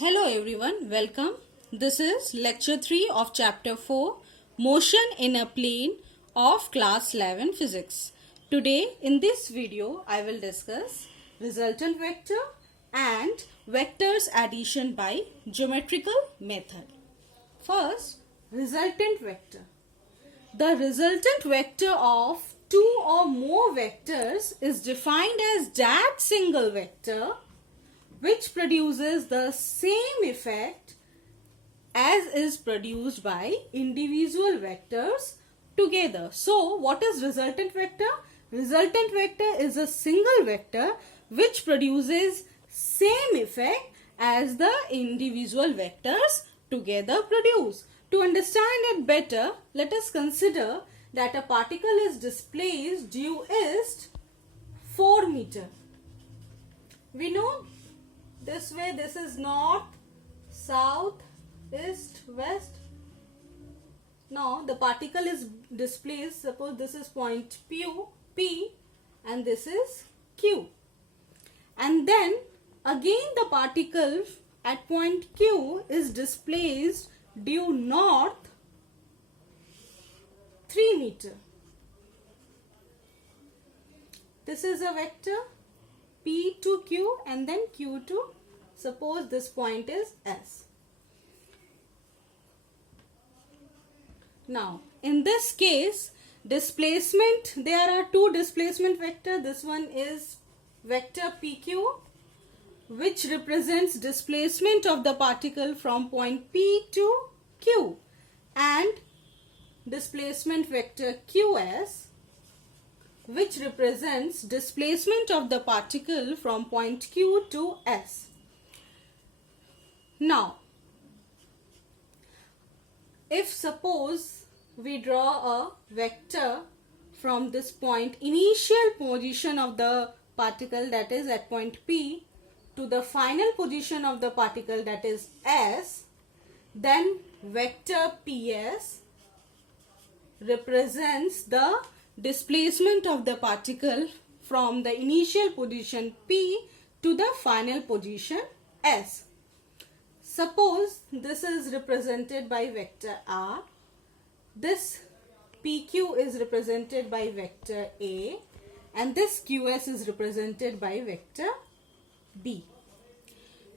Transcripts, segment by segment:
Hello everyone, welcome. This is lecture 3 of chapter 4, Motion in a Plane of class 11 physics. Today in this video I will discuss resultant vector and vectors addition by geometrical method. First, resultant vector. The resultant vector of two or more vectors is defined as that single vector which produces the same effect as is produced by individual vectors together. So, what is resultant vector? Resultant vector is a single vector which produces same effect as the individual vectors together produce. To understand it better, let us consider that a particle is displaced due east 4 meter. We know this way, this is north, south, east, west. Now the particle is displaced, suppose this is point P and this is Q. And then again the particle at point Q is displaced due north 3 meter. This is a vector P to Q and then Q to, suppose this point is S. Now in this case displacement, there are two displacement vector. This one is vector PQ which represents displacement of the particle from point P to Q, and displacement vector QS which represents displacement of the particle from point Q to S. Now, if suppose we draw a vector from this point, initial position of the particle, that is at point P, to the final position of the particle, that is S, then vector PS represents the displacement of the particle from the initial position P to the final position S. Suppose this is represented by vector R, this PQ is represented by vector A, and this QS is represented by vector B.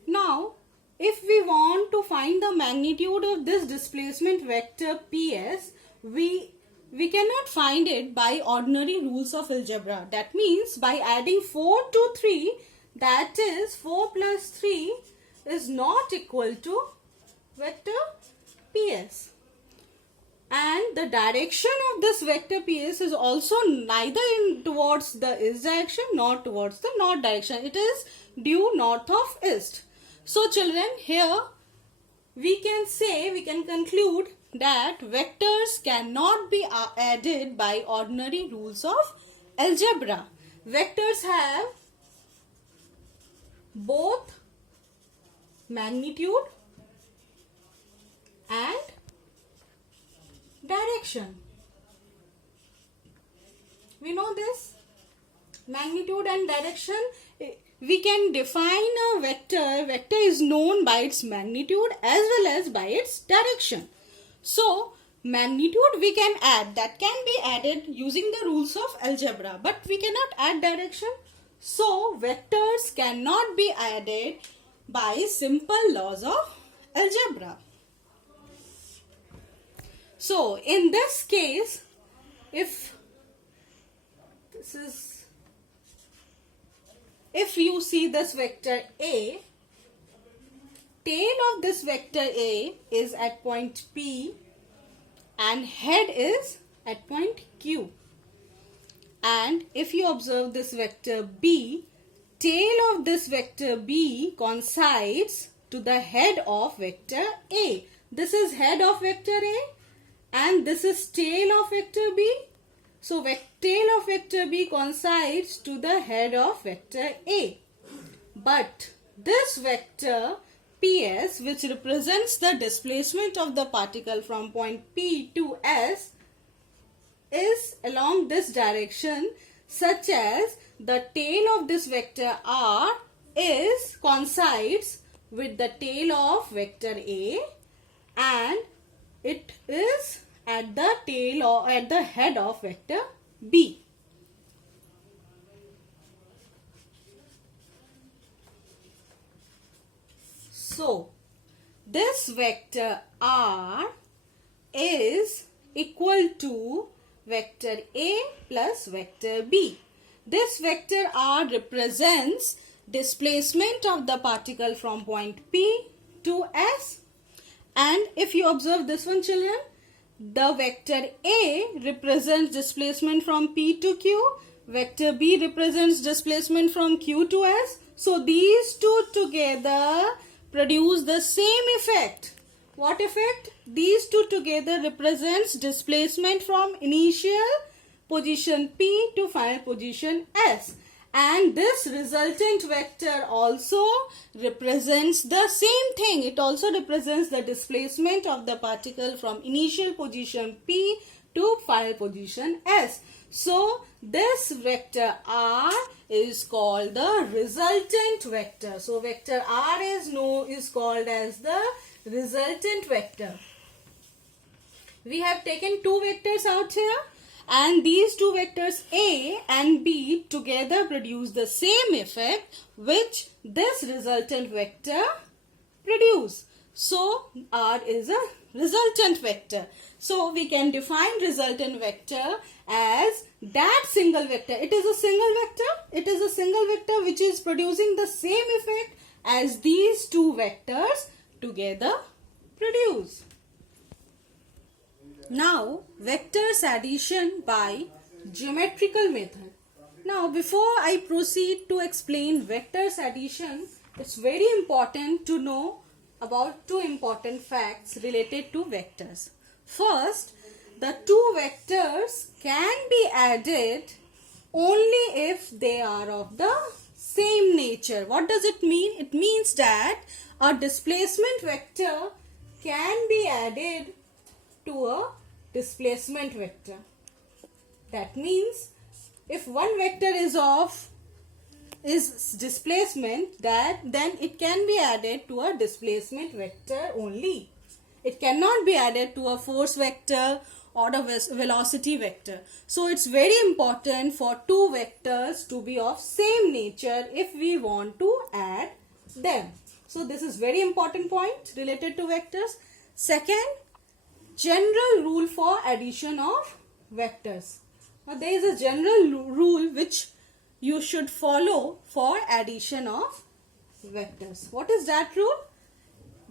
Now, if we want to find the magnitude of this displacement vector PS, we cannot find it by ordinary rules of algebra. That means by adding 4 to 3, that is 4 plus 3 is not equal to vector PS. And the direction of this vector PS is also neither towards the east direction nor towards the north direction. It is due north of east. So children, here we can conclude that vectors cannot be added by ordinary rules of algebra. Vectors have both magnitude and direction. We know this, magnitude and direction. We can define a vector. Vector is known by its magnitude as well as by its direction. So, magnitude we can add, that can be added using the rules of algebra, but we cannot add direction. So, vectors cannot be added by simple laws of algebra. So, in this case, if you see this vector A, tail of this vector A is at point P and head is at point Q. And if you observe this vector B, tail of this vector B coincides to the head of vector A. This is head of vector A and this is tail of vector B. So tail of vector B coincides to the head of vector A. But this vector PS, which represents the displacement of the particle from point P to S, is along this direction, such as the tail of this vector R coincides with the tail of vector A, and it is at the tail or at the head of vector B. So, this vector R is equal to vector A plus vector B. This vector R represents displacement of the particle from point P to S. And if you observe this one, children, the vector A represents displacement from P to Q. Vector B represents displacement from Q to S. So these two together produce the same effect. What effect? These two together represents displacement from initial position P to final position S. And this resultant vector also represents the same thing. It also represents the displacement of the particle from initial position P to final position S. So this vector R is called the resultant vector. So vector R is called as the resultant vector. We have taken two vectors out here, and these two vectors A and B together produce the same effect which this resultant vector produce. So R is a resultant vector. So we can define resultant vector as that single vector. It is a single vector. It is a single vector which is producing the same effect as these two vectors together produce. Now, vectors addition by geometrical method. Now, before I proceed to explain vectors addition, it's very important to know about two important facts related to vectors. First, the two vectors can be added only if they are of the same nature. What does it mean? It means that a displacement vector can be added to a displacement vector. That means if one vector is displacement, then it can be added to a displacement vector only. It cannot be added to a force vector or a velocity vector. So it's very important for two vectors to be of same nature if we want to add them. So this is very important point related to vectors. Second, general rule for addition of vectors. Now there is a general rule which you should follow for addition of vectors. What is that rule?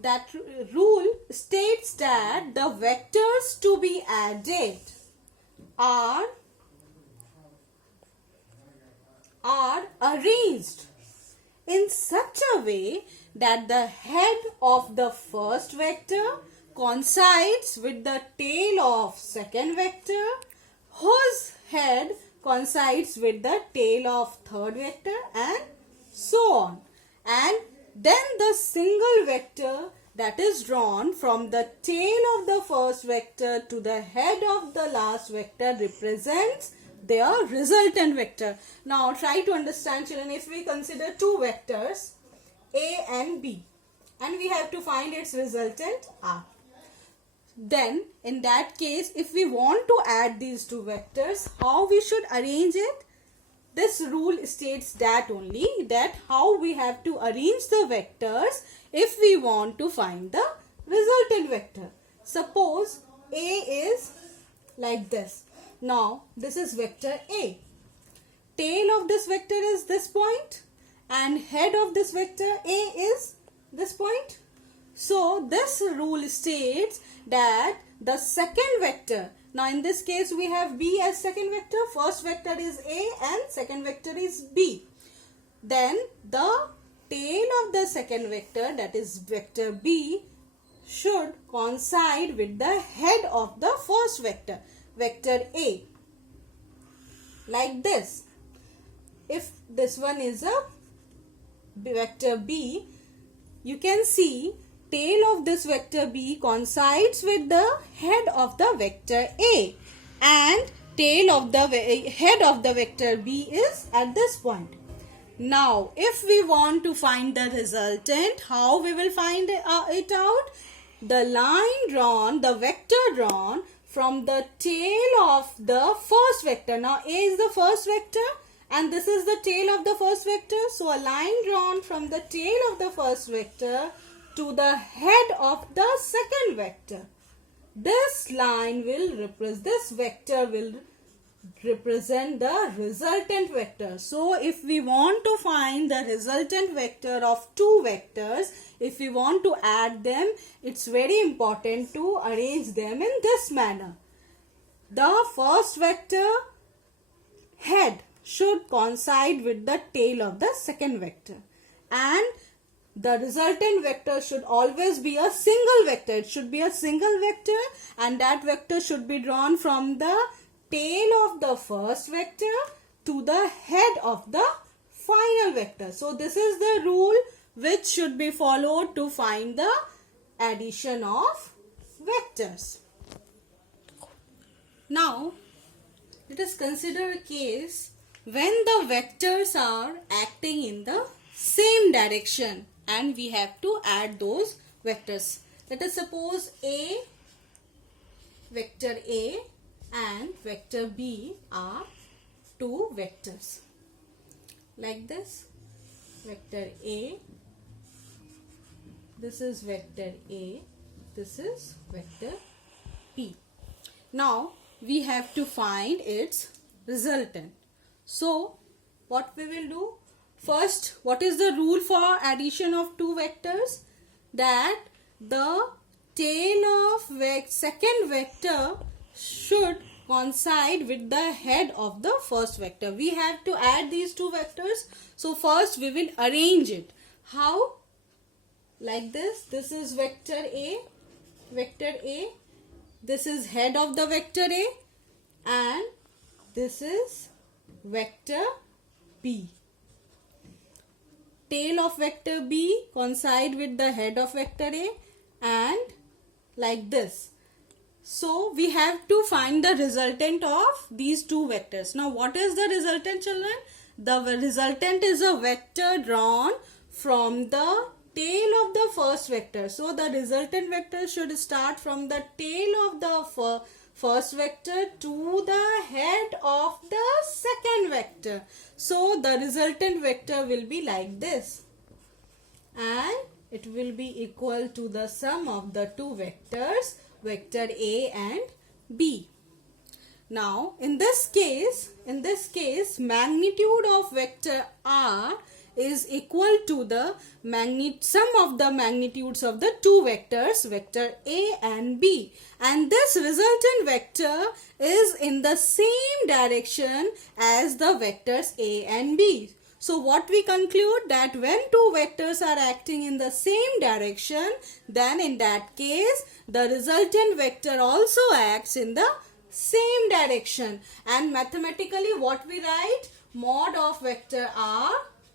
That rule states that the vectors to be added are arranged in such a way that the head of the first vector coincides with the tail of second vector, whose head coincides with the tail of third vector, and so on. And then the single vector that is drawn from the tail of the first vector to the head of the last vector represents their resultant vector. Now try to understand, children, if we consider two vectors A and B, and we have to find its resultant R. Then in that case, if we want to add these two vectors, how we should arrange it? This rule states that only, that how we have to arrange the vectors if we want to find the resultant vector. Suppose A is like this. Now this is vector A. Tail of this vector is this point and head of this vector A is this point. So this rule states that the second vector, now in this case we have B as second vector, first vector is A and second vector is B. Then the tail of the second vector, that is vector B, should coincide with the head of the first vector, vector A. Like this. If this one is a vector B, you can see tail of this vector B coincides with the head of the vector A, and tail of the head of the vector B is at this point. Now, if we want to find the resultant, how we will find it out? The line drawn, the vector drawn from the tail of the first vector. Now, A is the first vector and this is the tail of the first vector. So, a line drawn from the tail of the first vector to the head of the second vector. This line will represent, this vector will represent the resultant vector. So, if we want to find the resultant vector of two vectors, if we want to add them, it's very important to arrange them in this manner. The first vector head should coincide with the tail of the second vector, and the resultant vector should always be a single vector. It should be a single vector, and that vector should be drawn from the tail of the first vector to the head of the final vector. So, this is the rule which should be followed to find the addition of vectors. Now, let us consider a case when the vectors are acting in the same direction and we have to add those vectors. Let us suppose vector A and vector B are two vectors. Like this, vector A, this is vector A, this is vector B. Now, we have to find its resultant. So, what we will do? First, what is the rule for addition of two vectors? That the tail of second vector should coincide with the head of the first vector. We have to add these two vectors. So, first we will arrange it. How? Like this. This is vector A. This is head of the vector A, and this is vector B. Tail of vector B coincide with the head of vector A, and like this. So, we have to find the resultant of these two vectors. Now, what is the resultant, children? The resultant is a vector drawn from the tail of the first vector. So, the resultant vector should start from the tail of the first vector to the head of the second vector. So, the resultant vector will be like this, and it will be equal to the sum of the two vectors, vector A and B. Now, in this case, magnitude of vector R is equal to the sum of the magnitudes of the two vectors, vector A and B. And this resultant vector is in the same direction as the vectors A and B. So, what we conclude, that when two vectors are acting in the same direction, then in that case, the resultant vector also acts in the same direction. And mathematically, what we write? Mod of vector R,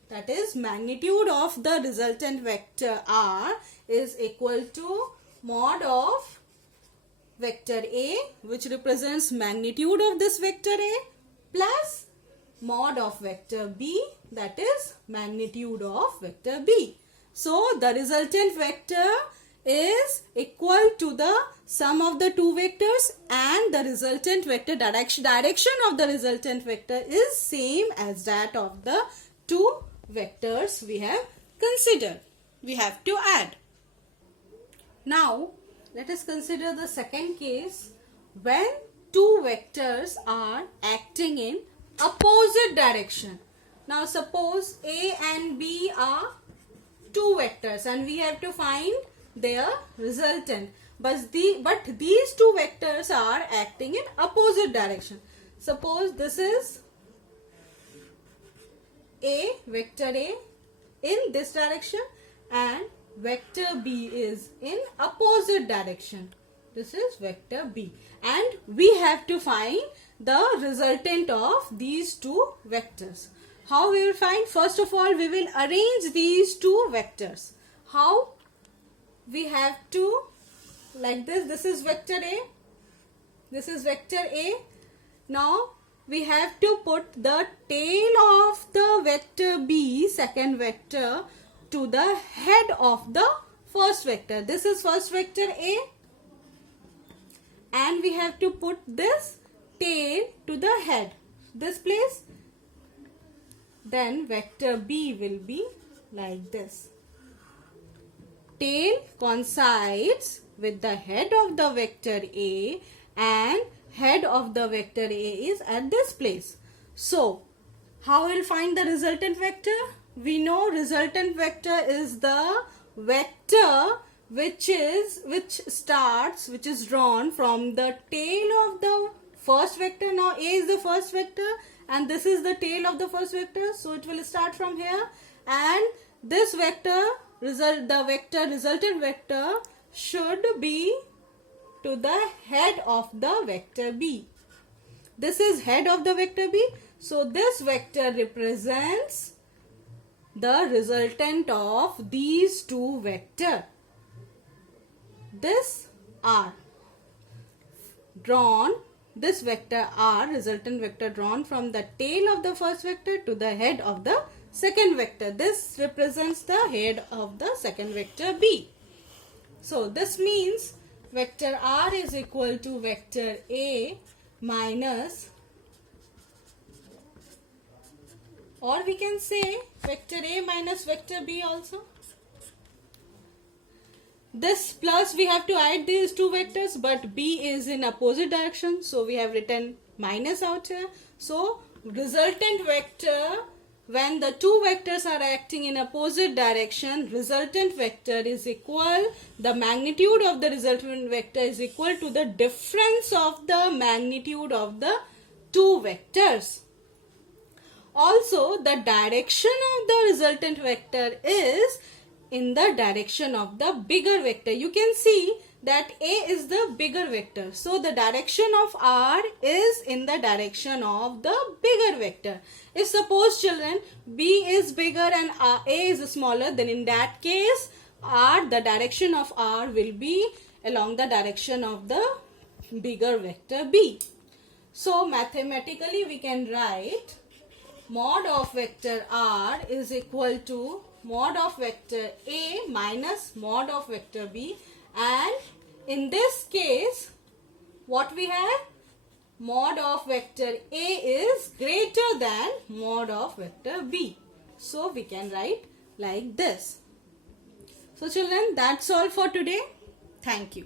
that is magnitude of the resultant vector R, is equal to mod of vector A, which represents magnitude of this vector A, plus mod of vector B, that is magnitude of vector B. So, the resultant vector is equal to the sum of the two vectors, and the resultant vector direction of the resultant vector is same as that of the two vectors we have considered. We have to add. Now, let us consider the second case when two vectors are acting in opposite direction. Now, suppose A and B are two vectors and we have to find their resultant. But these two vectors are acting in opposite direction. Suppose this is A, vector A in this direction, and vector B is in opposite direction. This is vector B, and we have to find the resultant of these two vectors. How we will find? First of all, we will arrange these two vectors. How? We have to, like this. This is vector A. This is vector A. Now, we have to put the tail of the vector B, second vector, to the head of the first vector. This is first vector A, and we have to put this tail to the head, this place. Then vector B will be like this. Tail coincides with the head of the vector A, and head of the vector A is at this place. So, how we'll find the resultant vector? We know resultant vector is the vector which is drawn from the tail of the first vector. Now A is the first vector and this is the tail of the first vector, so it will start from here, and this vector resultant vector should be to the head of the vector B. This is head of the vector B, so this vector represents the resultant of these two vectors. This R drawn, this vector R, resultant vector drawn from the tail of the first vector to the head of the second vector. This represents the head of the second vector B. So this means vector R is equal to vector A minus, or we can say vector A minus vector B also. This plus, we have to add these two vectors, but B is in opposite direction, so we have written minus out here. So resultant vector, when the two vectors are acting in opposite direction, resultant vector is equal, the magnitude of the resultant vector is equal to the difference of the magnitude of the two vectors. Also, the direction of the resultant vector is in the direction of the bigger vector. You can see that A is the bigger vector. So the direction of R is in the direction of the bigger vector. If suppose children, B is bigger and A is smaller, then in that case the direction of R will be along the direction of the bigger vector B. So mathematically we can write mod of vector R is equal to mod of vector A minus mod of vector B, and in this case what we have, mod of vector A is greater than mod of vector B. So we can write like this. So children, that's all for today. Thank you.